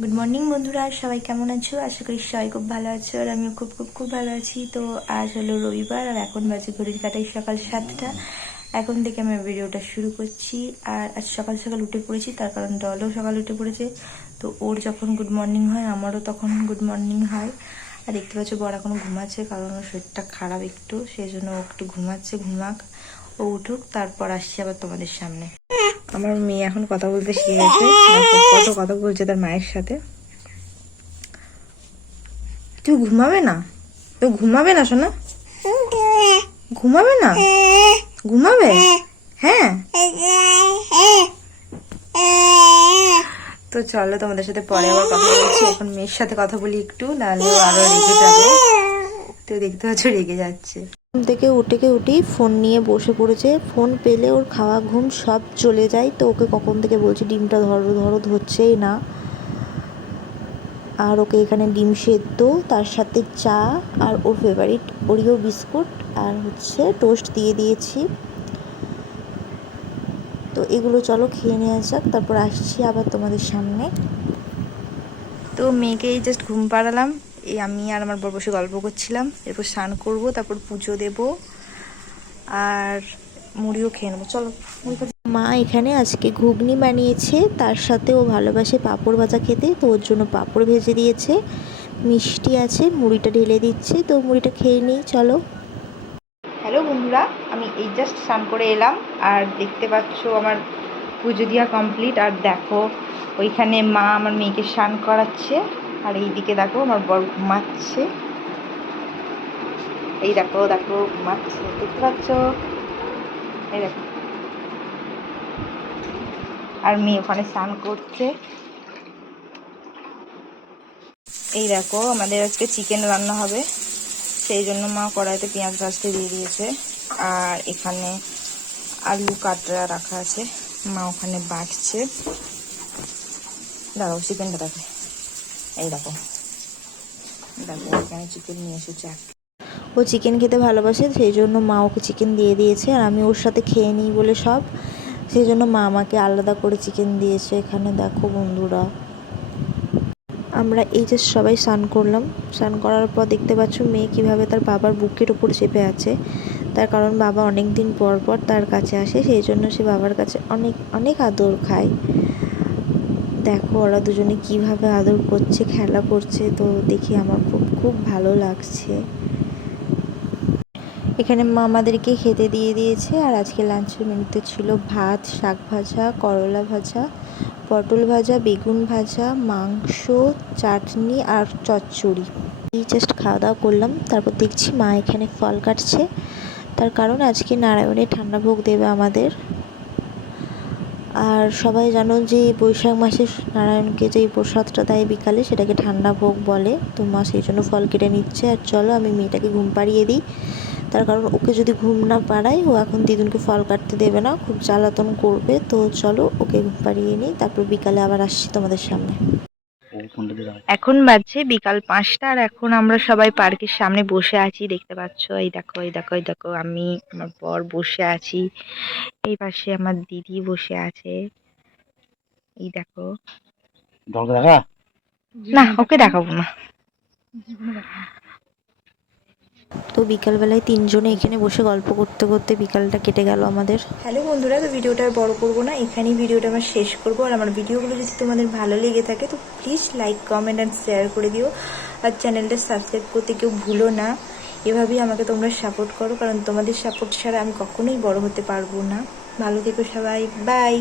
Good morning বন্ধুরা। সবাই কেমন আছো? আশা করি সবাই খুব ভালো আছো আর আমিও খুব খুব খুব ভালো আছি। তো আজ হলো রবিবার আর এখন বাজে ঘড়ির কাটাই সকাল সাতটা। এখন থেকে আমি ভিডিওটা শুরু করছি আর আজ সকাল সকাল উঠে পড়েছি, তার কারণ দলও সকাল উঠে পড়েছে। তো ওর যখন গুড মর্নিং হয়, আমারও তখন গুড মর্নিং হয়। আর দেখতে পাচ্ছ বড় এখন ঘুমাচ্ছে, কারণ ওর শরীরটা খারাপ একটু সেই জন্য ও একটু ঘুমাচ্ছে, ঘুমাক। ও উঠুক, তারপর আসছি আবার তোমাদের সামনে। আমার মেয়ে এখন কথা বলতে শিখে গেছে কত কথা বলছে তার মায়ের সাথে। তুই ঘুমাবে না? তো ঘুমাবে না শোনা ঘুমাবে না? ঘুমাবে? হ্যাঁ? তো চলো তোমাদের সাথে পরে আবার কথা বলছি। এখন মেয়ের সাথে কথা বলি একটু, নাহলে আরও রেগে যাবে। তো দেখতে পাচ্ছ রেগে যাচ্ছে। ঘুম থেকে উঠেকে উঠেই ফোন নিয়ে বসে পড়েছে। ফোন পেলে ওর খাওয়া ঘুম সব চলে যায়। তো ওকে কখন থেকে বলছি, ডিমটা ধরো ধরো, ধরছেই না। আর ওকে এখানে ডিম সেদ্ধ, তার সাথে চা আর ওর ফেভারিট ওরিও বিস্কুট আর হচ্ছে টোস্ট দিয়ে দিয়েছি। তো এগুলো চলো খেয়ে নেওয়া যাক, তারপর আসছি আবার তোমাদের সামনে। তো মেয়েকে জাস্ট ঘুম পাড়ালাম। এই আমি আর আমার বর বসে গল্প করছিলাম। এরপর স্নান করব তারপর পুজো দেব আর মুড়িও খেয়ে নেব। চলো মা এখানে আজকে ঘুগনি বানিয়েছে তার সাথে ও ভালোবাসে পাঁপড় ভাজা খেতে তো ওর জন্য পাঁপড় ভেজে দিয়েছে। মিষ্টি আছে মুড়িটা ঢেলে দিচ্ছে তো মুড়িটা খেয়ে নিই চলো। হ্যালো বন্ধুরা আমি এই জাস্ট স্নান করে এলাম আর দেখতে পাচ্ছ আমার পুজো দেওয়া কমপ্লিট আর দেখো ওইখানে মা আমার মেয়েকে স্নান করাচ্ছে। আর এইদিকে দেখো আমার বর ঘুমাচ্ছে। এই দেখো দেখো, ঘুমাচ্ছে। দেখতে পাচ্ছ? এই দেখো। আর মেয়ে ওখানে স্নান করছে। এই দেখো, আমাদের আজকে চিকেন রান্না হবে। সেই জন্য মা কড়াইতে পেঁয়াজ ভাজতে দিয়ে দিয়েছে। আর এখানে আলু কাটরা রাখা আছে। মা ওখানে বাটছে। দাঁড়াও, চিকেনটা দেখো। এই দেখো। দেখো, এখানে চিকেন নিয়ে এসেছে একটা। ও চিকেন খেতে ভালোবাসে, সেই জন্য মা ওকে চিকেন দিয়ে দিয়েছে, আর আমি ওর সাথে খেয়ে নিই বলে সব। সেই জন্য মা আমাকে আলাদা করে চিকেন দিয়েছে এখানে, দেখো বন্ধুরা। আমরা এই যে সবাই স্নান করলাম। স্নান করার পর দেখতে পাচ্ছ মেয়ে কীভাবে তার বাবার বুকের উপর চেপে আছে। তার কারণ বাবা অনেক দিন পর পর তার কাছে আসে, সেই জন্য সে বাবার কাছে অনেক অনেক আদর খায়। দেখো ওরা দুজনে কীভাবে আদর করছে, খেলা করছে, তো দেখি আমার খুব খুব ভালো লাগছে। এখানে মা আমাদেরকে খেতে দিয়ে দিয়েছে, আর আজকে লাঞ্চের মেনুতে ছিল ভাত, শাক ভাজা, করলা ভাজা, পটল ভাজা, বেগুন ভাজা, মাংস, চাটনি আর চচ্চড়ি। এই জাস্ট খাওয়া দাওয়া করলাম, তারপর দেখছি মা এখানে ফল কাটছে। তার কারণ আজকে নারায়ণের ঠান্ডা ভোগ দেবে আমাদের। আর সবাই জানো যে বৈশাখ মাসে নারায়ণকে যে প্রসাদটা দেয় বিকালে, সেটাকে ঠান্ডা ভোগ বলে। তো মা সেই জন্য ফল কেটে নিচ্ছে। আর চলো, আমি মেয়েটাকে ঘুম পাড়িয়ে দিই। তার কারণ ওকে যদি ঘুম না পাড়াই ও এখন দিদুনকে ফল কাটতে দেবে না। খুব জ্বালাতন করবে। তো চলো, ওকে ঘুম পাড়িয়ে নিই। তারপর বিকালে আবার আসছি তোমাদের সামনে। এখন বাজছে বিকাল পাঁচটা আর এখন আমরা সবাই পার্কের সামনে বসে আছি দেখতে পাচ্ছ? এই দেখো এই দেখো এই দেখো আমি আমার বর বসে আছি এই পাশে আমার দিদি বসে আছে। এই দেখো। না ওকে দেখাবো না। তো বিকালবেলায় তিনজনে এখানে বসে গল্প করতে করতে বিকালটা কেটে গেল আমাদের। হ্যালো বন্ধুরা, তো ভিডিওটা আর বড় করব না। এখানেই ভিডিওটা আমার শেষ করব। আর আমার ভিডিওগুলো যদি তোমাদের ভালো লেগে থাকে, তো please like comment and share করে দিও। আর চ্যানেলটা সাবস্ক্রাইব করতে কেউ ভুলো না। এভাবেই আমাকে তোমরা সাপোর্ট করো, কারণ তোমাদের সাপোর্ট ছাড়া আমি কখনোই বড় হতে পারব না। ভালো থেকো সবাই। বাই